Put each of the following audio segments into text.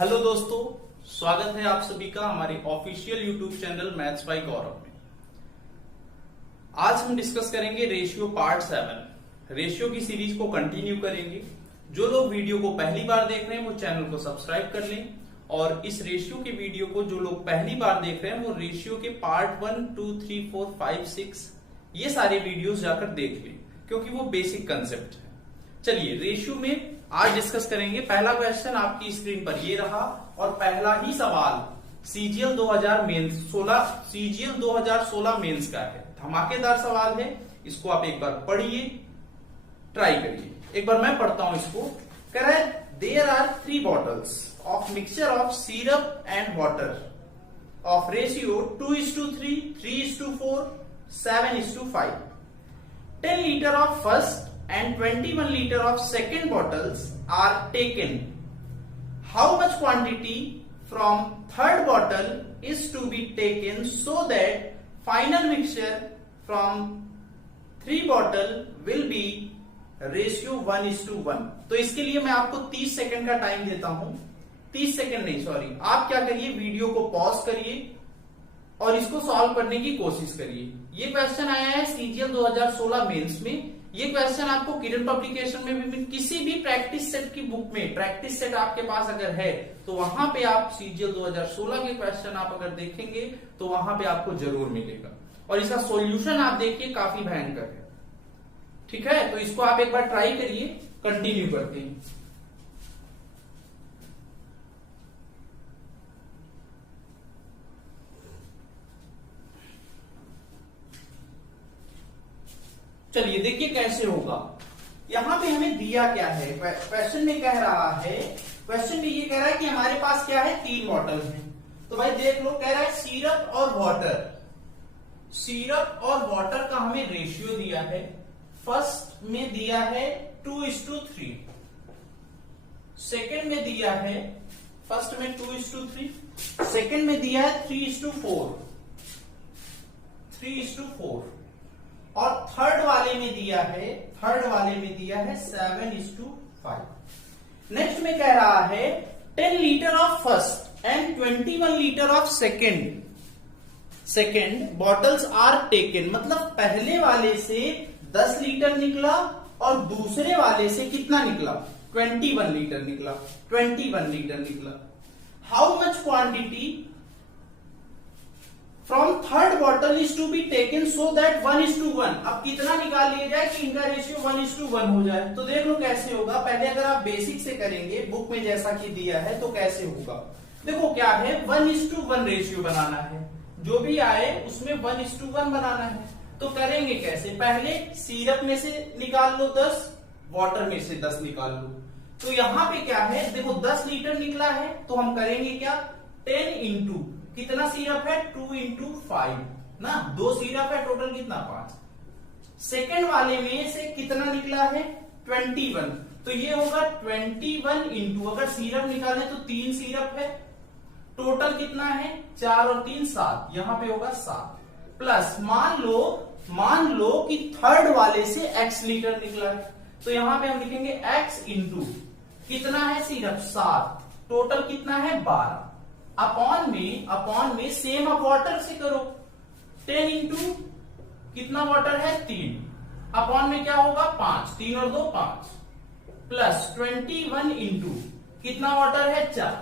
Hello दोस्तों, स्वागत है आप सभी का हमारे official YouTube channel maths by Gaurav में। आज हम डिस्कस करेंगे रेशियो पार्ट 7। रेशियो की सीरीज को कंटिन्यू करेंगे। जो लोग वीडियो को पहली बार देख रहे हैं वो चैनल को सब्सक्राइब कर लें, और इस रेशियो के वीडियो को जो लोग पहली बार देख रहे हैं वो रेशियो के पार्ट 1, 2, 3, 4, 5, 6 ये सारे वीडियोस जाकर देख लें, क्योंकि वो बेसिक कंसेप्ट है। चलिए रेशियो में आज डिस्कस करेंगे। पहला क्वेश्चन आपकी स्क्रीन पर ये रहा, और पहला ही सवाल सीजीएल 2016 मेंस का है। धमाकेदार सवाल है, इसको आप एक बार पढ़िए, ट्राई करिए। एक बार मैं पढ़ता हूं इसको। कह रहा है there are 3 bottles of mixture of syrup and water of ratio 2:3, 3:4, 7:5. 10 liter of first and 21 liter of second bottles are taken. How much quantity from third bottle is to be taken so that final mixture from 3 bottle will be ratio 1:1? तो इसके लिए मैं आपको 30 second का time देता हूं। 30 second नहीं, sorry, आप क्या करिए, वीडियो को पॉज करिए और इसको सॉल्व करने की कोशिश करिए। ये क्वेश्चन आया है सीजीएल 2016 मेंस में। ये क्वेश्चन आपको किरण पब्लिकेशन में भी, किसी भी प्रैक्टिस सेट की बुक में, प्रैक्टिस सेट आपके पास अगर है तो वहां पे आप सीजीएल 2016 के क्वेश्चन आप अगर देखेंगे तो वहां पे आपको जरूर मिलेगा। और इसका सॉल्यूशन आप देखिए, काफी भयंकर है। ठीक है, तो इसको आप एक बार ट्राई करिए। कंटिन्यू करते हैं। चलिए देखिए कैसे होगा। यहां पे हमें दिया क्या है, क्वेश्चन में कह रहा है, क्वेश्चन में ये कह रहा है कि हमारे पास क्या है, 3 बॉटल है। तो भाई देख लो, कह रहा है सिरप और वाटर, सिरप और वाटर का हमें रेशियो दिया है। फर्स्ट में दिया है 2:3, सेकेंड में दिया है, फर्स्ट में 2:3, सेकेंड में दिया है 3:4, और थर्ड वाले में दिया है, 7:5। नेक्स्ट में कह रहा है 10 litre of first and 21 litre of second bottles are taken. मतलब पहले वाले से 10 लीटर निकला और दूसरे वाले से कितना निकला, 21 लीटर निकला। How much quantity from third bottle is to be taken so that 1:1। अब कितना निकाल लिया जाए कि इनका रेशियो 1:1 हो जाए। तो देख लो कैसे होगा। पहले अगर आप बेसिक से करेंगे, बुक में जैसा कि दिया है, तो कैसे होगा। देखो क्या है, 1:1 रेशियो बनाना है। जो भी आए उसमें 1:1 बनाना है। तो करेंगे कैसे, पहले सिरप में से निकाल लो 10, वाटर में से 10 निकाल लो। तो यहां पे क्या है, देखो 10 लीटर निकला है, तो हम करेंगे क्या, 10 इंटू कितना सिरप है, 2 इंटू 5 ना, 2 सिरप है, टोटल कितना 5। सेकेंड वाले में से कितना निकला है, 21। तो ये होगा 21 इंटू, अगर सिरप निकाले तो 3 सिरप है, टोटल कितना है, 4 और 3 7, यहां पे होगा 7। प्लस मान लो कि थर्ड वाले से x लीटर निकला है, तो यहां पे हम लिखेंगे x इंटू कितना है सिरप, 7, टोटल कितना है 12। अपॉन में सेम अब वाटर से करो, 10 इंटू कितना वाटर है, 3, अपॉन में क्या होगा 5, 3 और 2 5, प्लस 21 इंटू कितना वाटर है 4,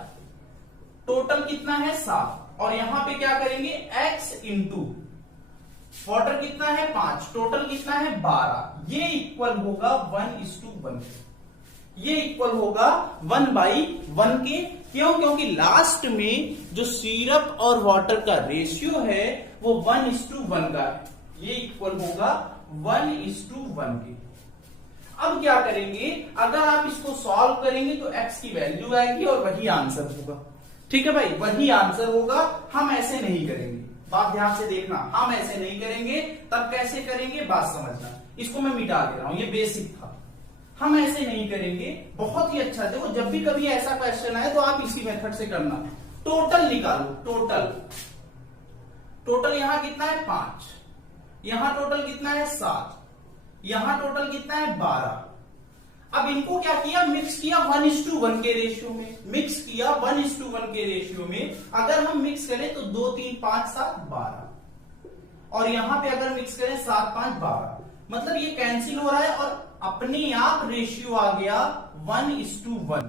टोटल कितना है 7। और यहां पे क्या करेंगे, x इंटू वाटर कितना है 5, टोटल कितना है 12। ये इक्वल होगा 1:1, ये इक्वल होगा 1/1 के। क्यों, क्योंकि लास्ट में जो सिरप और वाटर का रेशियो है वो 1:1 का है। ये इक्वल होगा 1:1 के। अब क्या करेंगे, अगर आप इसको सॉल्व करेंगे तो x की वैल्यू आएगी और वही आंसर होगा। ठीक है भाई, वही आंसर होगा। हम ऐसे नहीं करेंगे, बात ध्यान से देखना, हम ऐसे नहीं करेंगे। तब कैसे करेंगे, बात समझना। इसको मैं मिटा दे रहा हूं, ये बेसिक था। हम ऐसे नहीं करेंगे, बहुत ही अच्छा। देखो जब भी कभी ऐसा क्वेश्चन आए तो आप इसी मेथड से करना। टोटल निकालो, टोटल यहां कितना है 5, यहां टोटल कितना है 7, यहां टोटल कितना है 12। अब इनको क्या किया, मिक्स किया 1:1 के रेशियो में, मिक्स किया 1:1 के रेशियो में। अगर हम मिक्स करें तो 2 3 5 7 12, और यहां पे अगर मिक्स करें 7 5 12, मतलब ये कैंसिल हो रहा है और अपने आप रेशियो आ गया 1:1,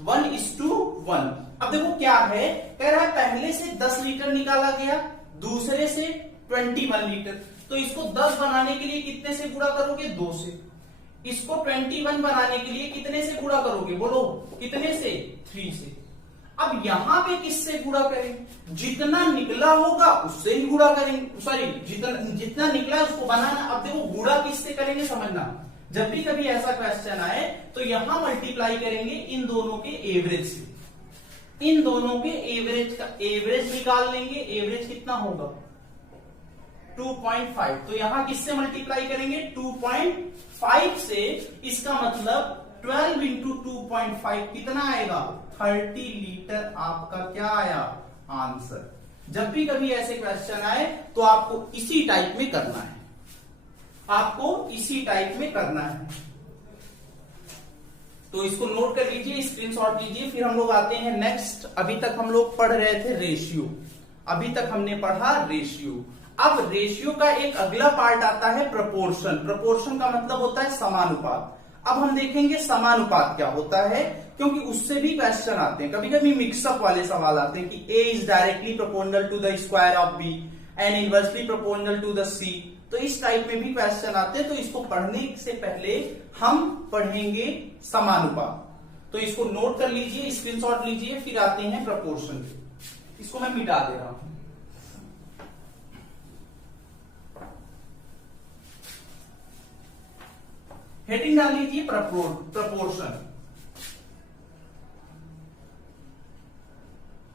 1:1। अब देखो क्या है, कह रहा है पहले से 10 लीटर निकाला गया, दूसरे से 21 लीटर, तो इसको 10 बनाने के लिए कितने से गुणा करोगे, 2 से। इसको 21 बनाने के लिए कितने से गुणा करोगे, बोलो कितने से, 3 से। अब यहां पे किससे गुणा करेंगे, जितना निकला होगा उससे ही गुणा करेंगे, सॉरी जितना निकला उसको बनाना। अब देखो गुणा किससे करेंगे समझना, जब भी कभी ऐसा क्वेश्चन आए तो यहां मल्टीप्लाई करेंगे इन दोनों के एवरेज से, इन दोनों के एवरेज का एवरेज निकाल लेंगे। एवरेज कितना होगा, 2.5, तो यहां किससे मल्टीप्लाई करेंगे, 2.5 से। इसका मतलब 12 इंटू 2.5 कितना आएगा, 30 लीटर आपका क्या आया आंसर। जब भी कभी ऐसे क्वेश्चन आए तो आपको इसी टाइप में करना है, आपको इसी टाइप में करना है। तो इसको नोट कर लीजिए, स्क्रीनशॉट लीजिए। फिर हम लोग आते हैं नेक्स्ट। अभी तक हम लोग पढ़ रहे थे रेशियो, अभी तक हमने पढ़ा रेशियो। अब रेशियो का एक अगला पार्ट आता है प्रपोर्शन। प्रपोर्शन का मतलब होता है समानुपात। अब हम देखेंगे समानुपात क्या होता है, क्योंकि उससे भी क्वेश्चन आते हैं, कभी कभी मिक्सअप वाले सवाल आते हैं कि A is directly proportional to the square of B and inversely proportional to the C. तो इस टाइप में भी क्वेश्चन आते हैं। तो इसको पढ़ने से पहले हम पढ़ेंगे समानुपात। तो इसको नोट कर लीजिए, स्क्रीनशॉट लीजिए, फिर आते हैं प्रपोर्शन। इसको मैं मिटा दे रहा हूं। हेडिंग डाल लीजिए प्रपोर्शन,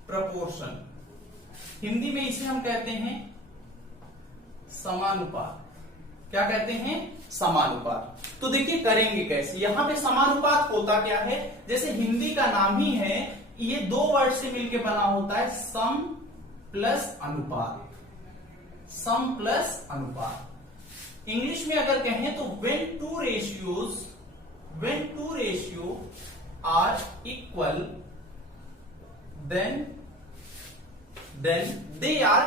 प्रपोर्शन। हिंदी में इसे हम कहते हैं समानुपात। क्या कहते हैं, समानुपात। तो देखिए करेंगे कैसे। यहां पे समानुपात होता क्या है, जैसे हिंदी का नाम ही है, ये 2 वर्ड से मिलकर बना होता है, सम प्लस अनुपात, सम प्लस अनुपात। इंग्लिश में अगर कहें तो when two ratio are equal then they are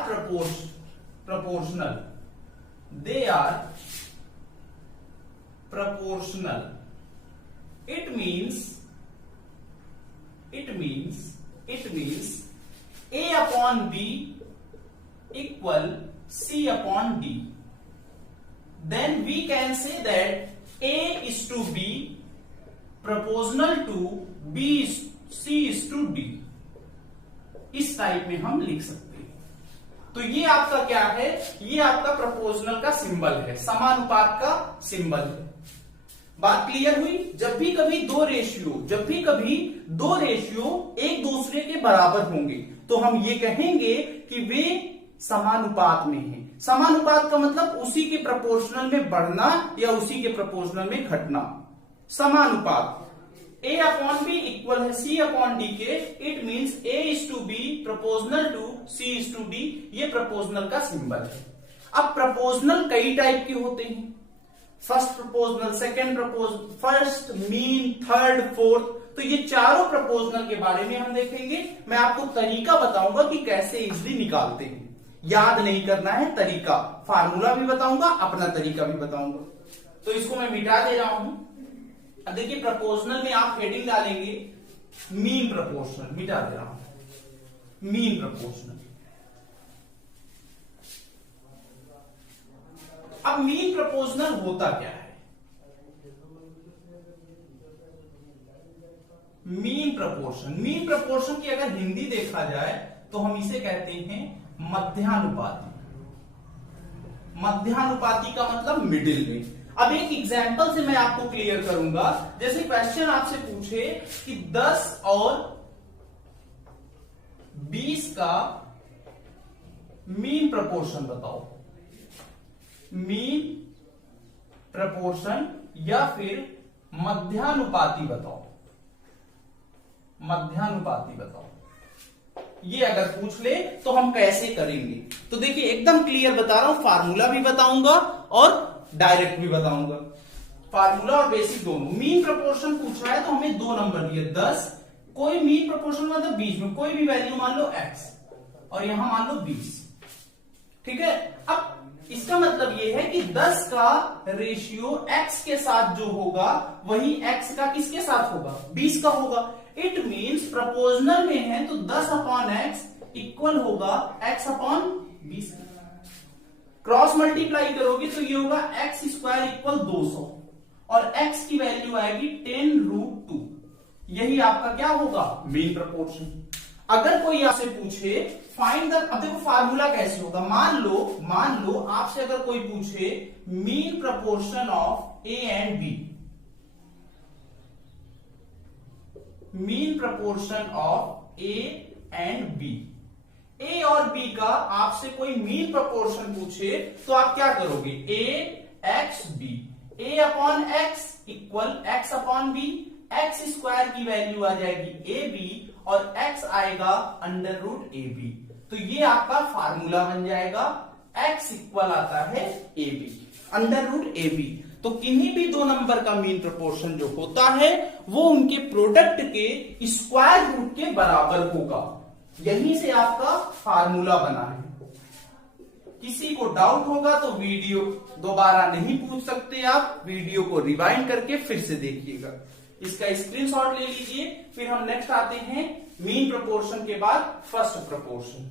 proportional, they are proportional. It means A upon B equal C upon D. Then we can say that A is to B proportional to B is C is to D. इस type में हम लिख सकते हैं। तो ये आपका क्या है, ये आपका प्रोपोर्शनल का सिंबल है, समानुपात का सिंबल है। बात क्लियर हुई। जब भी कभी दो रेशियो एक दूसरे के बराबर होंगे तो हम ये कहेंगे कि वे समानुपात में हैं। समानुपात का मतलब उसी के प्रोपोर्शनल में बढ़ना या उसी के प्रोपोर्शनल में घटना। समानुपात A अपॉन बी इक्वल है C अपॉन डी के, it means A is to be proportional to C is to D। ये प्रोपोर्शनल का सिंबल है। अब प्रोपोर्शनल कई टाइप के होते हैं, first proportional, second proportional, first, mean, third, fourth. तो ये चारों प्रोपोर्शनल के बारे में हम देखेंगे। मैं आपको तरीका बताऊंगा कि कैसे इजिली निकालते हैं। याद नहीं करना है, तरीका, फार्मूला भी बताऊंगा, अपना तरीका भी बताऊंगा। तो इसको मैं मिटा दे रहा हूं। अब देखिए प्रोपोर्शनल में आप हेडिंग डालेंगे मीन प्रोपोर्शनल, मिटा दे रहा हूं, मीन प्रोपोर्शनल। अब मीन प्रोपोर्शनल होता क्या है, मीन प्रोपोर्शन की अगर हिंदी देखा जाए तो हम इसे कहते हैं मध्यानुपाती। मध्यानुपाती का मतलब मिडिल में। अब एक एग्जांपल से मैं आपको क्लियर करूंगा। जैसे क्वेश्चन आपसे पूछे कि 10 और 20 का मीन प्रोपोर्शन बताओ, मीन प्रोपोर्शन या फिर मध्यानुपाती बताओ, मध्यानुपाती बताओ। ये अगर पूछ ले तो हम कैसे करेंगे। तो देखिए एकदम क्लियर बता रहा हूं, फार्मूला भी बताऊंगा और डायरेक्ट भी बताऊंगा। फार्मूला और बेसिक दोनों। मीन प्रपोर्शन पूछा है तो हमें दो नंबर दिए 10, कोई मीन प्रपोर्शन मतलब बीच में कोई भी वैल्यू मान लो x और यहां मान लो 20, ठीक है। अब इसका मतलब ये है कि 10 का रेशियो x के साथ जो होगा वही x का किसके साथ होगा, 20 का होगा। इट मीन्स प्रपोजनल में है तो 10/x इक्वल होगा x/20। क्रॉस मल्टीप्लाई करोगे तो ये होगा x² इक्वल 200 और x की वैल्यू आएगी 10√2। यही आपका क्या होगा, मीन प्रपोर्शन। अगर कोई आपसे पूछे फाइंड द, अब देखो फार्मूला कैसे होगा, मान लो आपसे अगर कोई पूछे mean proportion of A and B, mean proportion of A and B, ए और बी का आपसे कोई मीन प्रपोर्शन पूछे तो आप क्या करोगे, A X B, A upon X equal x/b, x² की वैल्यू आ जाएगी ए बी और x आएगा √ab। तो ये आपका फार्मूला बन जाएगा, x इक्वल आता है ab, √ab। तो किन्हीं भी दो नंबर का मीन प्रपोर्शन जो होता है वो उनके प्रोडक्ट के स्क्वायर रूट के बराबर होगा। यहीं से आपका फार्मूला बना है। किसी को डाउट होगा तो वीडियो दोबारा नहीं पूछ सकते, आप वीडियो को रिवाइंड करके फिर से देखिएगा। इसका स्क्रीनशॉट ले लीजिए। फिर हम नेक्स्ट आते हैं मीन प्रपोर्शन के बाद फर्स्ट प्रपोर्शन।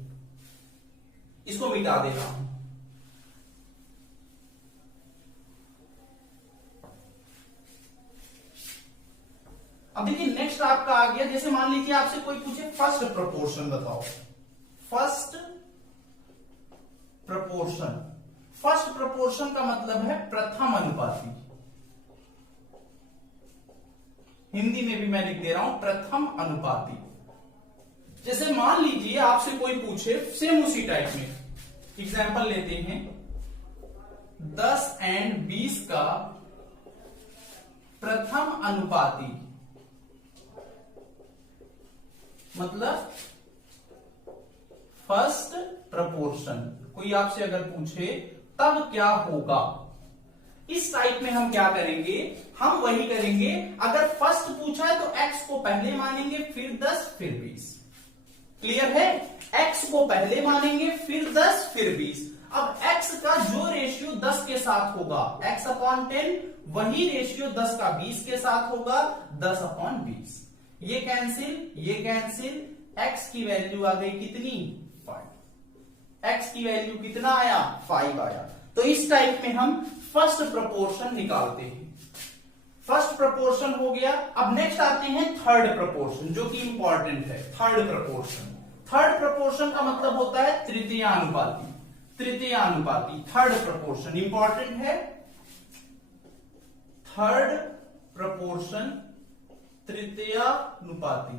इसको मिटा दे रहा हूं। अब देखिए नेक्स्ट आपका आ गया, जैसे मान लीजिए आपसे कोई पूछे फर्स्ट प्रपोर्शन बताओ, फर्स्ट प्रपोर्शन। फर्स्ट प्रपोर्शन का मतलब है प्रथम अनुपाती, हिंदी में भी मैं लिख दे रहा हूं प्रथम अनुपाती। जैसे मान लीजिए आपसे कोई पूछे सेम उसी टाइप में एग्जांपल लेते हैं, 10 और 20 का प्रथम अनुपाती मतलब फर्स्ट प्रपोर्शन। कोई आपसे अगर पूछे तब क्या होगा, इस टाइप में हम क्या करेंगे, हम वही करेंगे। अगर फर्स्ट पूछा है तो x को पहले मानेंगे फिर 10 फिर 20। क्लियर है, x को पहले मानेंगे फिर 10 फिर 20। अब x का जो रेशियो 10 के साथ होगा x/10, वही रेशियो 10 का 20 के साथ होगा 10/20। ये कैंसिल, x की वैल्यू आ गई कितनी, 5। x की वैल्यू कितना आया, 5 आया। तो इस टाइप में हम फर्स्ट प्रपोर्शन निकालते हैं। फर्स्ट प्रपोर्शन हो गया। अब नेक्स्ट आते हैं थर्ड प्रपोर्शन, जो कि इंपॉर्टेंट है। थर्ड प्रपोर्शन का मतलब होता है तृतीयानुपाती। थर्ड प्रपोर्शन इंपॉर्टेंट है। थर्ड प्रपोर्शन तृतीयानुपाती,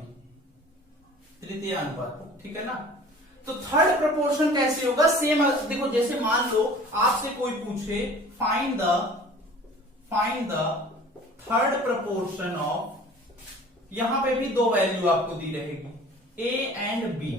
ठीक है ना। तो थर्ड प्रपोर्शन कैसे होगा, सेम देखो, जैसे मान लो आपसे कोई पूछे find the third proportion of, यहां पे भी दो वैल्यू आपको दी रहेगी, ए एंड बी,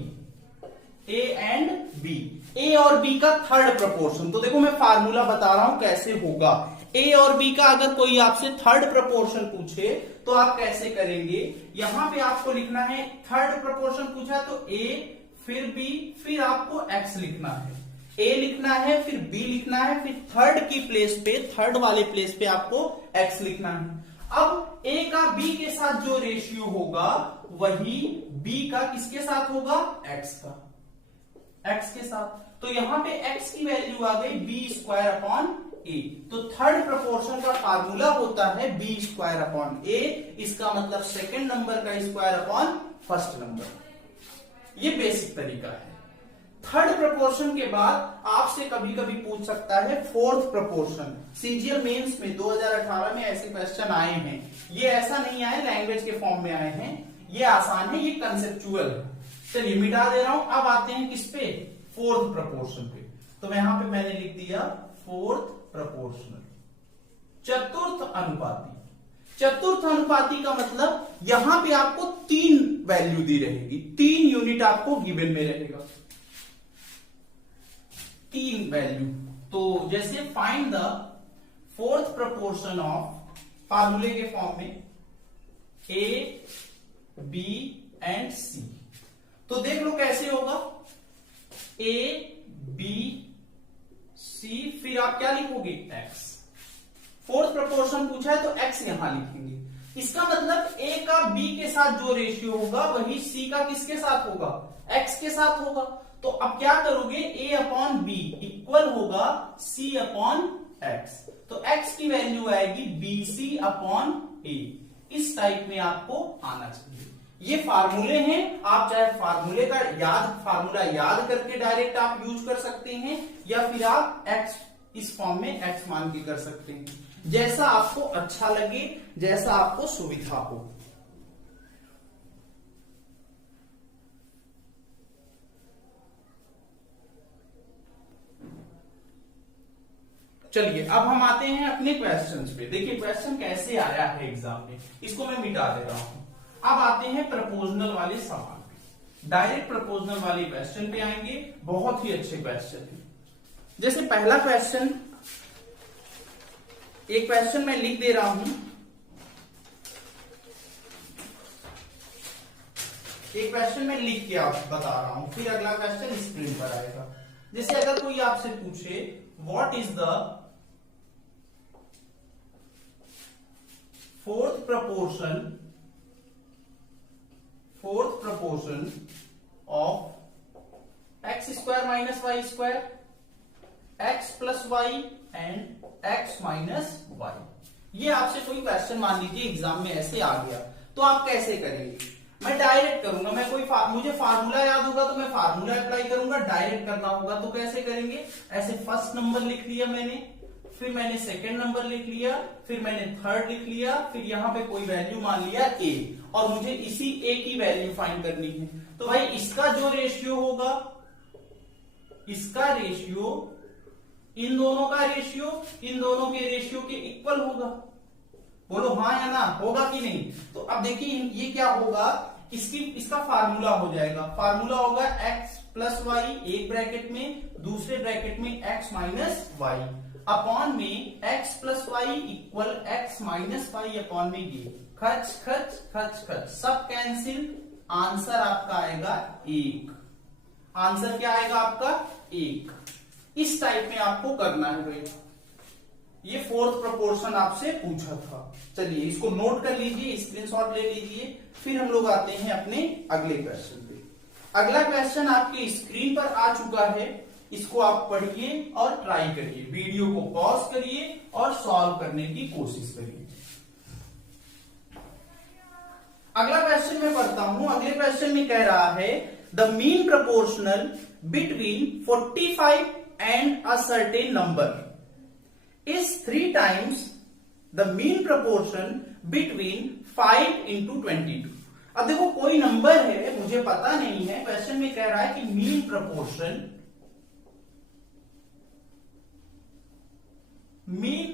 ए और बी का थर्ड प्रपोर्शन। तो देखो मैं फार्मूला बता रहा हूं कैसे होगा। ए और बी का अगर कोई आपसे थर्ड प्रपोर्शन पूछे तो आप कैसे करेंगे, यहां पे आपको लिखना है, थर्ड प्रपोर्शन पूछा तो ए फिर बी फिर आपको x लिखना है, a लिखना है फिर b लिखना है, फिर थर्ड वाले प्लेस पे आपको x लिखना है। अब a का b के साथ जो रेशियो होगा वही b का किसके साथ होगा, x के साथ। तो यहां पे x की वैल्यू आ गई b²/a। तो थर्ड प्रपोर्शन का फार्मूला होता है b²/a। इसका मतलब सेकंड नंबर का स्क्वायर/ फर्स्ट नंबर। ये बेसिक तरीका है। थर्ड प्रपोर्शन के बाद आपसे कभी कभी पूछ सकता है फोर्थ प्रपोर्शन। सीजीएल मेंस में 2018 में ऐसे क्वेश्चन आए हैं। ये ऐसा नहीं आए, लैंग्वेज के फॉर्म में आए हैं। ये आसान है, ये कंसेप्चुअल है। चलिए मिटा दे रहा हूं। अब आते हैं किस पे, फोर्थ प्रपोर्शन पे। तो यहां पे मैंने लिख दिया फोर्थ प्रपोर्शनल, चतुर्थ अनुपाती। चतुर्थ अनुपाती का मतलब यहां पे आपको 3 वैल्यू दी रहेगी, 3 यूनिट आपको गिवन में रहेगा, 3 वैल्यू। तो जैसे find the fourth proportion of फार्मूले के फॉर्म में A, B एंड C। तो देख लो कैसे होगा, A, B, C, फिर आप क्या लिखोगे x। फोर्थ प्रोपोर्शन पूछा है तो x यहां लिखेंगे। इसका मतलब A का B के साथ जो रेशियो होगा वही C का किसके साथ होगा, x के साथ होगा। तो अब क्या करोगे, A अपॉन B इक्वल होगा C अपॉन x। तो x की वैल्यू आएगी BC अपॉन A। इस टाइप में आपको आना चाहिए। ये फार्मूले हैं, आप चाहे फार्मूला याद करके डायरेक्ट आप यूज कर सकते हैं, या फिर आप x इस फॉर्म में x मान के कर सकते हैं, जैसा आपको अच्छा लगे, जैसा आपको सुविधा हो। चलिए अब हम आते हैं अपने क्वेश्चंस पे। देखिए क्वेश्चन कैसे आया है एग्जाम में, इसको मैं मिटा दे रहा हूं। अब आते हैं प्रपोजनल वाले सवाल पे। डायरेक्ट प्रपोजनल वाले क्वेश्चन पे आएंगे, बहुत ही अच्छे क्वेश्चन है। जैसे पहला क्वेश्चन, एक क्वेश्चन मैं लिख दे रहा हूं, एक क्वेश्चन मैं लिख के आप बता रहा हूं, फिर अगला क्वेश्चन स्क्रीन पर आएगा। जैसे अगर कोई आपसे पूछे what is the fourth proportion of x square minus y square, x plus y and x minus y. ये आपसे कोई क्वेश्चन मान लीजिए एग्जाम में ऐसे आ गया, तो आप कैसे करेंगे। मैं डायरेक्ट करूंगा, मैं मुझे फार्मूला याद होगा तो मैं फार्मूला अप्लाई करूंगा। डायरेक्ट करना होगा तो कैसे करेंगे, ऐसे फर्स्ट नंबर लिख लिया मैंने, फिर मैंने सेकंड नंबर लिख लिया, फिर मैंने थर्ड लिख लिया, फिर यहां पे कोई वैल्यू मान लिया a, और मुझे इसी a की वैल्यू फाइंड करनी है। तो भाई इसका जो रेशियो होगा, इसका रेशियो इन दोनों का रेशियो इन दोनों के रेशियो के इक्वल होगा। बोलो हाँ या ना, होगा कि नहीं। तो अब देखिए ये क्या होगा, इसका फार्मूला हो जाएगा। फार्मूला होगा x प्लस वाई, एक ब्रैकेट में, दूसरे ब्रैकेट में x माइनस वाई, अपॉन में x plus y equal x minus y upon में ये खच खच खच खच सब कैंसिल, आंसर आपका आएगा 1। आंसर क्या आएगा आपका 1। इस टाइप में आपको करना है भाई। ये फोर्थ प्रोपोर्शन आपसे पूछा था। चलिए इसको नोट कर लीजिए, स्क्रीनशॉट ले लीजिए, फिर हम लोग आते हैं अपने अगले क्वेश्चन पे। अगला क्वेश्चन आपके स्क्रीन पर आ चुका है, इसको आप पढ़िए और ट्राई करिए। वीडियो को पॉज करिए और सॉल्व करने की कोशिश करिए। अगला क्वेश्चन मैं पढ़ता हूं। अगले क्वेश्चन में कह रहा है the mean proportional between 45 and a certain number is 3 times the mean proportion between 5 into 22। अब देखो कोई नंबर है, मुझे पता नहीं है, क्वेश्चन में कह रहा है कि मीन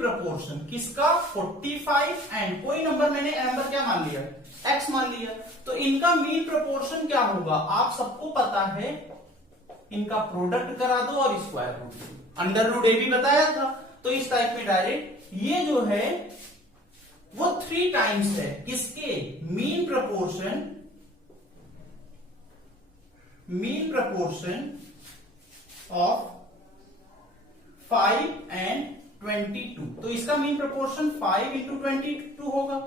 प्रपोर्शन किसका 45 एंड कोई नंबर, मैंने नंबर क्या मान लिया, x मान लिया। तो इनका मीन प्रपोर्शन क्या होगा, आप सबको पता है, इनका प्रोडक्ट करा दो और स्क्वायर रूट, अंडर रूट ए भी बताया था। तो इस टाइप में डायरेक्ट ये जो है वो 3 टाइम्स है किसके, मीन प्रपोर्शन ऑफ 5 एंड 22। तो इसका मीन प्रपोर्शन 5 इंटू 22 होगा।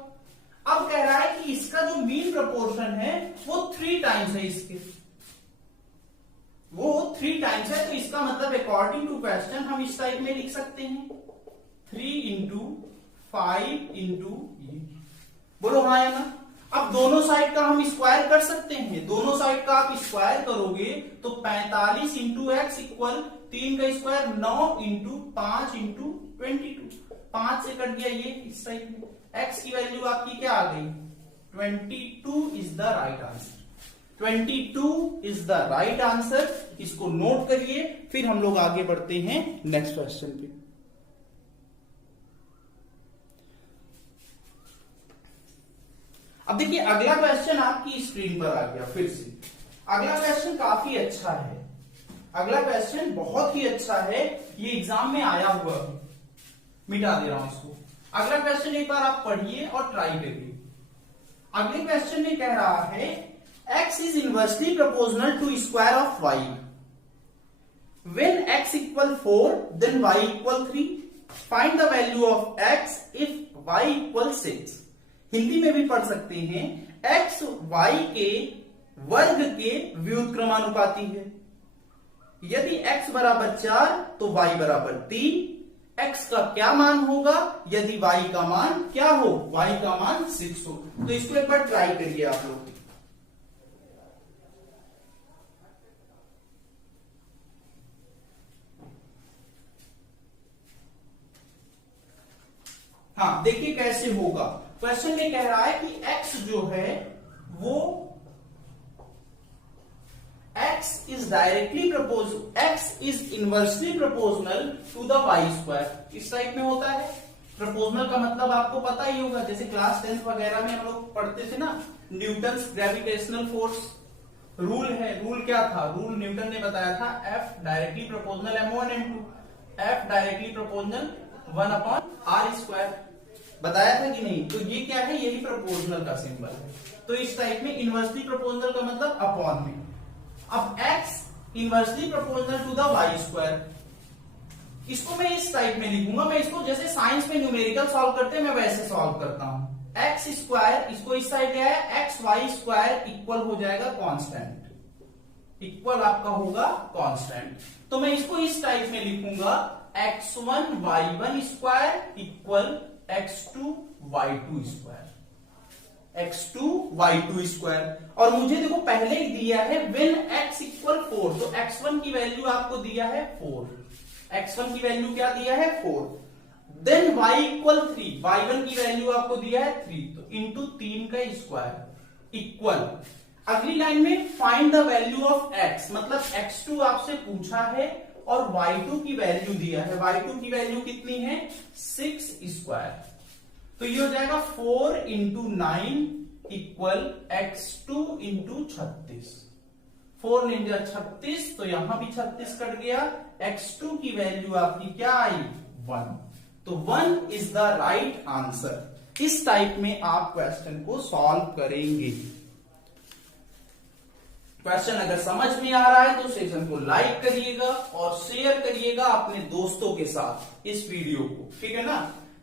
अब कह रहा है कि इसका जो मीन प्रपोर्शन है वो 3 टाइम्स है, इसके वो 3 टाइम्स है। तो इसका मतलब अकॉर्डिंग टू क्वेश्चन हम इस टाइप में लिख सकते हैं 3 इंटू 5 इंटू, बोलो हाँ या ना। अब दोनों साइड का हम स्क्वायर कर सकते हैं, दोनों साइड का आप स्क्वायर करोगे तो 45 इंटू एक्स इक्वल 3 का स्क्वायर 9 इंटू 5 इंटू 22, 5 से कट गया ये इस टाइप में। एक्स की वैल्यू आपकी क्या आ गई, 22 is the right answer. 22 is the right answer. इसको नोट करिए, फिर हम लोग आगे बढ़ते हैं नेक्स्ट क्वेश्चन पे। अब देखिए अगला क्वेश्चन आपकी स्क्रीन पर आ गया फिर से। अगला क्वेश्चन काफी अच्छा है, अगला क्वेश्चन बहुत ही अच्छा है, ये एग्जाम में आया हुआ है। मिटा दे रहा हूं इसको। अगला क्वेश्चन एक बार आप पढ़िए और ट्राई करिए। अगले क्वेश्चन में कह रहा है x is inversely proportional to square of y. When x equal 4, then y equal 3. Find the value of x if y equal 6. Hindi में भी पढ़ सकते हैं, x y के वर्ग के व्युत्क्रमानुपाती है। यदि x बराबर 4 तो y बराबर 3। x का क्या मान होगा यदि y का मान क्या हो, y का मान 6 हो। तो इसको एक बार ट्राई करिए आप लोग। हाँ, देखिए कैसे होगा। क्वेश्चन में कह रहा है कि x जो है वो x is inversely proportional to the y square। इस टाइप में होता है। प्रपोजनल का मतलब आपको पता ही होगा, जैसे क्लास 10th वगैरह में हम लोग पढ़ते थे ना, न्यूटन्स ग्रेविटेशनल फोर्स रूल है। रूल क्या था? रूल न्यूटन ने बताया था, F directly proportional m1 m2, F directly proportional 1/r²। बताया था कि नहीं? तो ये क्या है? यही प्रोपोर्शनल का सिंबल है। तो इस टाइप में इनवर्सली प्रोपोर्शनल का मतलब अपॉन में। अब x inversely proportional to the y square, इसको मैं इस टाइप में लिखूंगा। मैं इसको जैसे साइंस में न्यूमेरिकल सॉल्व करते हैं मैं वैसे सॉल्व करता हूं। x स्क्वायर, इसको इस साइड ले आया, x y स्क्वायर इक्वल हो जाएगा कांस्टेंट। इक्वल आपका होगा कांस्टेंट। तो मैं इसको इस टाइप में लिखूंगा, x1 y1 square equal x2 y2 square, x2 y2 square. और मुझे देखो पहले ही दिया है when x इक्वल 4, तो x1 की वैल्यू आपको दिया है 4। x1 की वैल्यू क्या दिया है? 4। देन y इक्वल 3, y1 की वैल्यू आपको दिया है 3, तो इंटू 3 का स्क्वायर इक्वल। अगली लाइन में find the value of x, मतलब x2 आपसे पूछा है और y2 की वैल्यू दिया है। y2 की वैल्यू कितनी है? 6 स्क्वायर। तो ये हो जाएगा 4 इंटू 9 इक्वल x2 इंटू 36। 4 9 36, तो यहां भी 36 कट गया। x2 की वैल्यू आपकी क्या आई? 1। तो 1 इज द राइट आंसर। इस टाइप में आप क्वेश्चन को सॉल्व करेंगे। क्वेश्चन अगर समझ में आ रहा है तो सेशन को लाइक करिएगा और शेयर करिएगा अपने दोस्तों के साथ इस वीडियो को, ठीक है ना।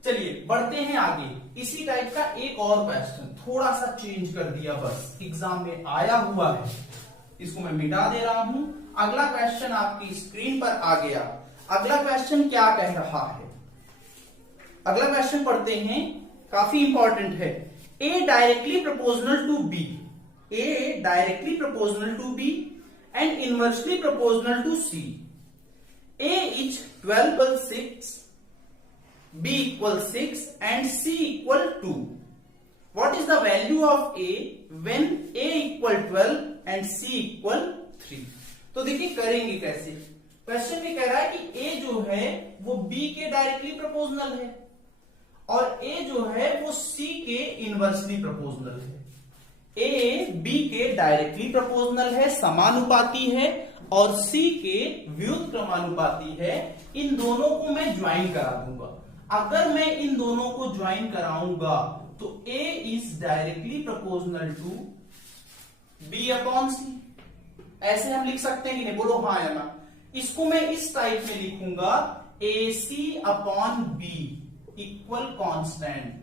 चलिए बढ़ते हैं आगे। इसी टाइप का एक और क्वेश्चन, थोड़ा सा चेंज कर दिया, बस एग्जाम में आया हुआ है, इसको मैं मिटा दे रहा हूं। अगला क्वेश्चन आपकी स्क्रीन पर आ गया। अगला क्वेश्चन क्या कह रहा है? अगला क्वेश्चन पढ़ते हैं, काफी इंपॉर्टेंट है। A directly proportional to B, A directly proportional to B and inversely proportional to C. A is 12 equal 6, B equal 6 and C equal 2. What is the value of A when A equal 12 and C equal 3? तो देखिए करेंगे कैसे। Question में कह रहा है कि A जो है वो B के डायरेक्टली प्रोपोर्शनल है और A जो है वो C के इनवर्सली प्रोपोर्शनल है। ए बी के डायरेक्टली प्रोपोर्शनल है, समानुपाती है, और सी के व्युत्क्रमानुपाती है। इन दोनों को मैं ज्वाइन करा दूंगा। अगर मैं इन दोनों को ज्वाइन कराऊंगा तो A is directly proportional to B upon C. ऐसे हम लिख सकते हैं कि नहीं? बोलो हाँ या ना। इसको मैं इस टाइप में लिखूंगा, A C upon B equal constant,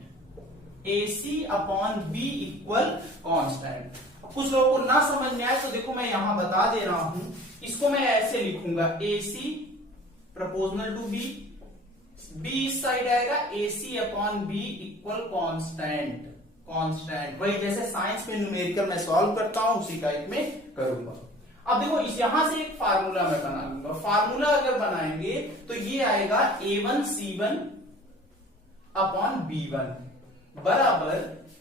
AC upon B equal constant. कुछ लोगों को ना समझ में आए तो देखो मैं यहां बता दे रहा हूं, इसको मैं ऐसे लिखूंगा, AC proportional to B, B इस साइड आएगा, AC upon B equal constant. Constant वही जैसे साइंस में न्यूमेरिकल मैं सॉल्व करता हूं उसी टाइप में करूंगा। अब देखो इस यहां से एक फार्मूला मैं बना लूंगा। फार्मूला अगर बनाएंगे तो ये आएगा A1 C1 अपॉन B1 बराबर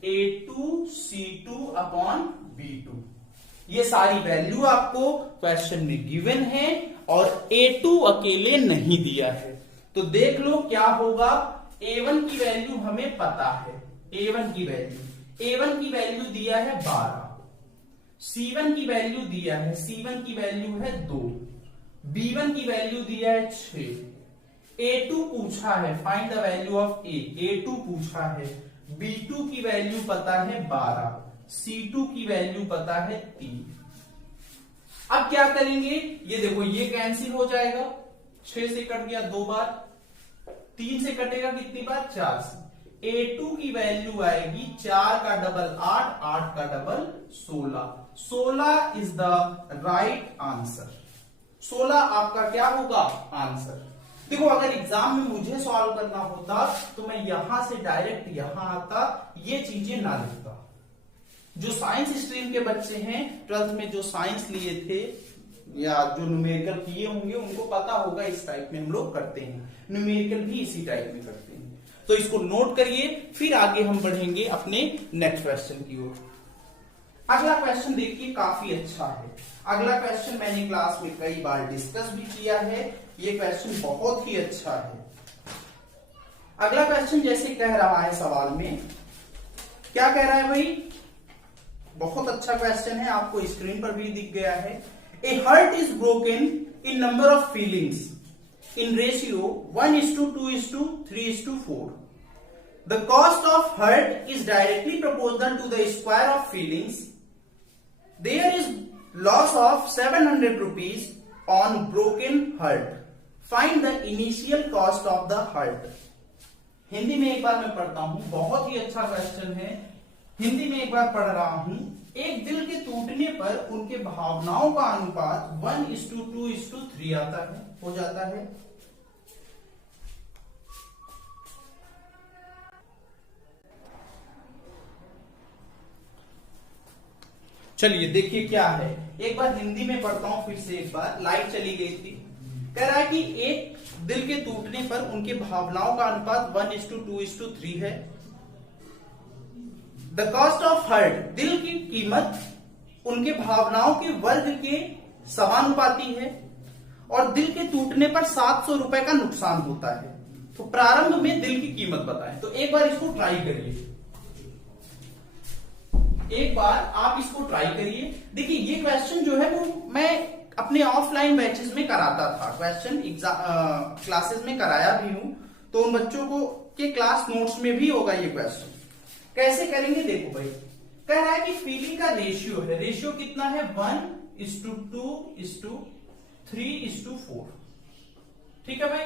A2 C2 अपॉन B2। ये सारी वैल्यू आपको क्वेश्चन में गिवन है और A2 अकेले नहीं दिया है। तो देख लो क्या होगा। A1 की वैल्यू हमें पता है, A1 की वैल्यू दिया है 12, C1 की वैल्यू दिया है, C1 की वैल्यू है 2, B1 की वैल्यू दिया है 6, A2 पूछा है, find the value of A, A2 पूछा है, B2 की वैल्यू पता है 12, C2 की वैल्यू पता है 3। अब क्या करेंगे, ये देखो ये कैंसिल हो जाएगा, 6 से कट गया 2 बार, 3 से कटेगा कितनी बार, 4 से। A2 की वैल्यू आएगी 4 का डबल 8, 8 का double 16, 16 is the right answer. 16 आपका क्या होगा, आंसर। देखो अगर एग्जाम में मुझे सॉल्व करना होता तो मैं यहां से डायरेक्ट यहां आता, ये चीजें ना लिखता। जो साइंस स्ट्रीम के बच्चे हैं, 12th में जो साइंस लिए थे या जो न्यूमेरिकल किए होंगे उनको पता होगा इस टाइप में हम लोग करते हैं, न्यूमेरिकल भी इसी टाइप में करते हैं। तो इसको नोट करिए, फिर आगे हम बढ़ेंगे अपने नेक्स्ट क्वेश्चन की ओर। अगला क्वेश्चन देखिए, काफी अच्छा है। अगला क्वेश्चन मैंने क्लास में कई बार डिस्कस भी किया है, ये क्वेश्चन बहुत ही अच्छा है। अगला क्वेश्चन जैसे कह रहा है सवाल में, क्या कह रहा है भाई, बहुत अच्छा क्वेश्चन है, आपको स्क्रीन पर भी दिख गया है। A heart is broken in number of feelings in ratio 1:2:3:4. The cost of hurt is directly proportional to the square of feelings. There is loss of 700 rupees on broken hurt. Find the initial cost of the hurt. Hindi में एक बार मैं पढ़ता हूं, बहुत ही अच्छा question है, हिंदी में एक बार पढ़ रहा हूं। एक दिल के टूटने पर उनके भावनाओं का अनुपात 1:2:3 आता है, हो जाता है। चलिए देखिए क्या है, एक बार हिंदी में पढ़ता हूं फिर से एक बार, लाइट चली गई थी। कह रहा है कि एक दिल के टूटने पर उनके भावनाओं का अनुपात 1:2:3 है। द कॉस्ट ऑफ हर्ट, दिल की कीमत उनके भावनाओं के वर्ग के समानुपाती है, और दिल के टूटने पर 700 रुपए का नुकसान होता है। तो प्रारंभ में दिल की कीमत बताएं। तो एक बार इसको ट्राई करिए, एक बार आप इसको ट्राई करिए। देखिए ये क्वेश्चन जो है वो मैं अपने ऑफलाइन बैचेस में कराता था, क्वेश्चन क्लासेस में कराया भी हूं, तो उन बच्चों को के क्लास नोट्स में भी होगा ये क्वेश्चन। कैसे करेंगे देखो भाई, कह रहा है कि फीलिंग का रेशियो है, रेशियो कितना है 1:2:3:4। ठीक है भाई।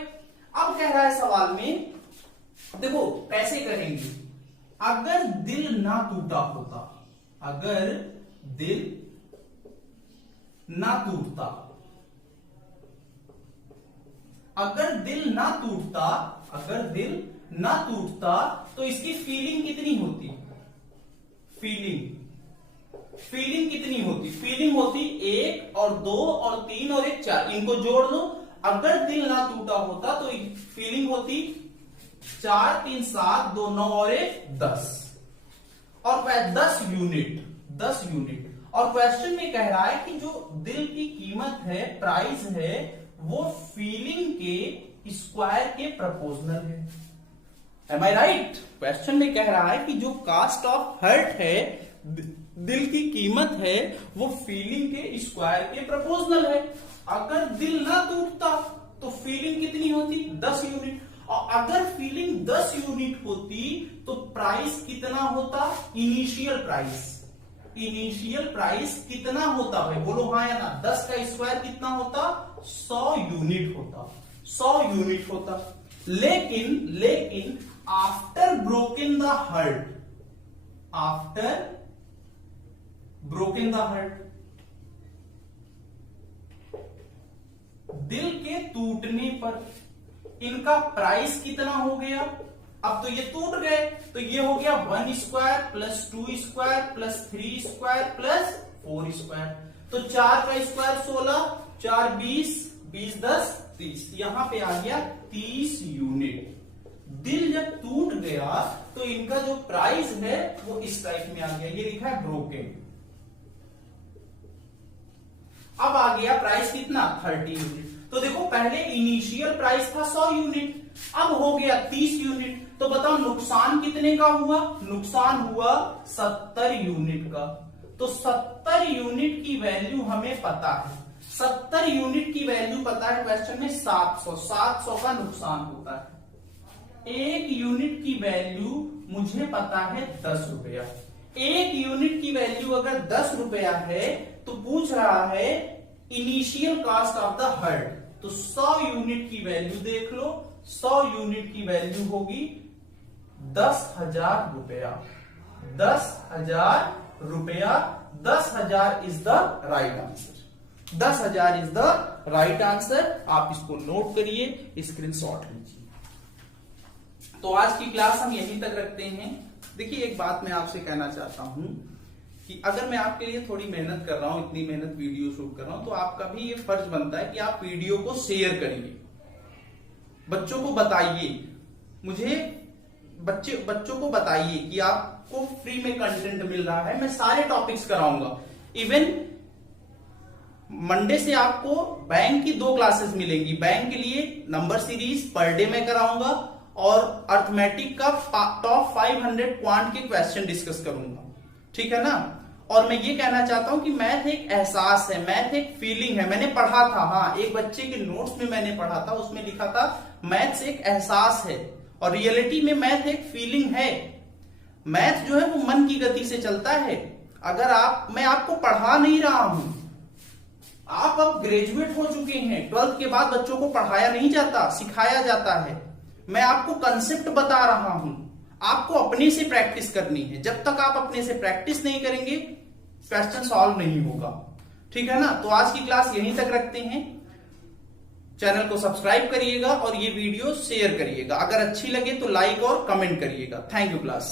अब कह रहा है सवाल में, देखो कैसे करेंगे, अगर दिल ना टूटा होता, अगर दिल ना टूटता, अगर दिल ना टूटता, अगर दिल ना टूटता तो इसकी फीलिंग कितनी होती, फीलिंग कितनी होती, फीलिंग होती 1 और 2 और 3 और 1 4, इनको जोड़ दो। अगर दिल ना टूटा होता तो फीलिंग होती 4 3 7 2 9 और 1 10, और 10 यूनिट, 10 यूनिट। और क्वेश्चन में कह रहा है कि जो दिल की कीमत है, प्राइस है, वो फीलिंग के स्क्वायर के प्रोपोर्शनल है। एम आई राइट? क्वेश्चन में कह रहा है कि जो कास्ट ऑफ हर्ट है, दिल की कीमत है, वो फीलिंग के स्क्वायर के प्रोपोर्शनल है। अगर दिल ना टूटता तो फीलिंग कितनी होती 10 यूनिट, और अगर फीलिंग 10 यूनिट होती तो प्राइस कितना होता, इनिशियल प्राइस, इनिशियल प्राइस कितना होता भाई, बोलो हाँ या ना। 10 का स्क्वायर कितना होता, 100 यूनिट होता, 100 यूनिट होता। लेकिन after broken the heart, after broken the heart, दिल के टूटने पर इनका प्राइस कितना हो गया। अब तो ये टूट गए तो ये हो गया 1 square plus 2 square plus 3 square plus 4 square. तो 4 का स्क्वायर 16, 4 20, 20 10 30, यहां पे आ गया 30 यूनिट। दिल जब टूट गया तो इनका जो प्राइस है वो इस टाइप में आ गया, ये लिखा है ब्रोकन। अब आ गया प्राइस कितना 30 यूनिट। तो देखो पहले इनिशियल प्राइस था 100 यूनिट, अब हो गया 30 यूनिट। तो बताओ नुकसान कितने का हुआ, नुकसान हुआ 70 यूनिट का। तो 70 यूनिट की वैल्यू हमें पता है। 70 यूनिट की वैल्यू पता है क्वेश्चन में 700 का नुकसान होता है। 1 यूनिट की वैल्यू मुझे पता है 10 रुपया। 1 यूनिट की वैल्यू अगर 10 रुपया है तो पूछ रहा है initial cost of the heard, तो 100 यूनिट की वैल्यू देख लो, 100 यूनिट की वैल्यू होगी 10,000 रुपया। 10,000 रुपया, 10,000 is the right answer. 10,000 is the right answer. आप इसको नोट करिए, स्क्रीनशॉट लीजिए। तो आज की क्लास हम यहीं तक रखते हैं। देखिए एक बात मैं आपसे कहना चाहता हूं कि अगर मैं आपके लिए थोड़ी मेहनत कर रहा हूं, इतनी मेहनत वीडियो शूट कर रहा हूं, तो आपका भी ये फर्ज बनता है कि आप वीडियो को शेयर करिए, बच्चों को बताइए। मुझे बच्चों को बताइए कि आपको फ्री में कंटेंट मिल रहा है। मैं सारे टॉपिक्स कराऊंगा। इवन मंडे से आपको बैंक की 2 क्लासेस मिलेंगी। बैंक के लिए नंबर सीरीज पर डे में कराऊंगा और अर्थमेटिक का टॉप 500 क्वांट के क्वेश्चन डिस्कस करूंगा, ठीक है ना। और मैं ये कहना चाहता हूं कि मैथ एक एहसास है, मैथ एक फीलिंग है। मैंने पढ़ा था, हाँ, एक बच्चे के नोट्स में मैंने पढ़ा था, उसमें लिखा था मैथ्स एक एहसास है, और रियलिटी में मैथ एक फीलिंग है। मैथ जो है वो मन की गति से चलता है। अगर मैं आपको पढ़ा नहीं रहा हूं, आप अब ग्रेजुएट हो चुके हैं, 12th के बाद बच्चों को पढ़ाया नहीं जाता, सिखाया जाता है। मैं आपको कंसेप्ट बता रहा हूं, आपको अपने से प्रैक्टिस करनी है। जब तक आप अपने से प्रैक्टिस नहीं करेंगे, क्वेश्चन सॉल्व नहीं होगा, ठीक है ना। तो आज की क्लास यहीं तक रखते हैं। चैनल को सब्सक्राइब करिएगा और ये वीडियो शेयर करिएगा। अगर अच्छी लगे तो लाइक और कमेंट करिएगा। Thank you class.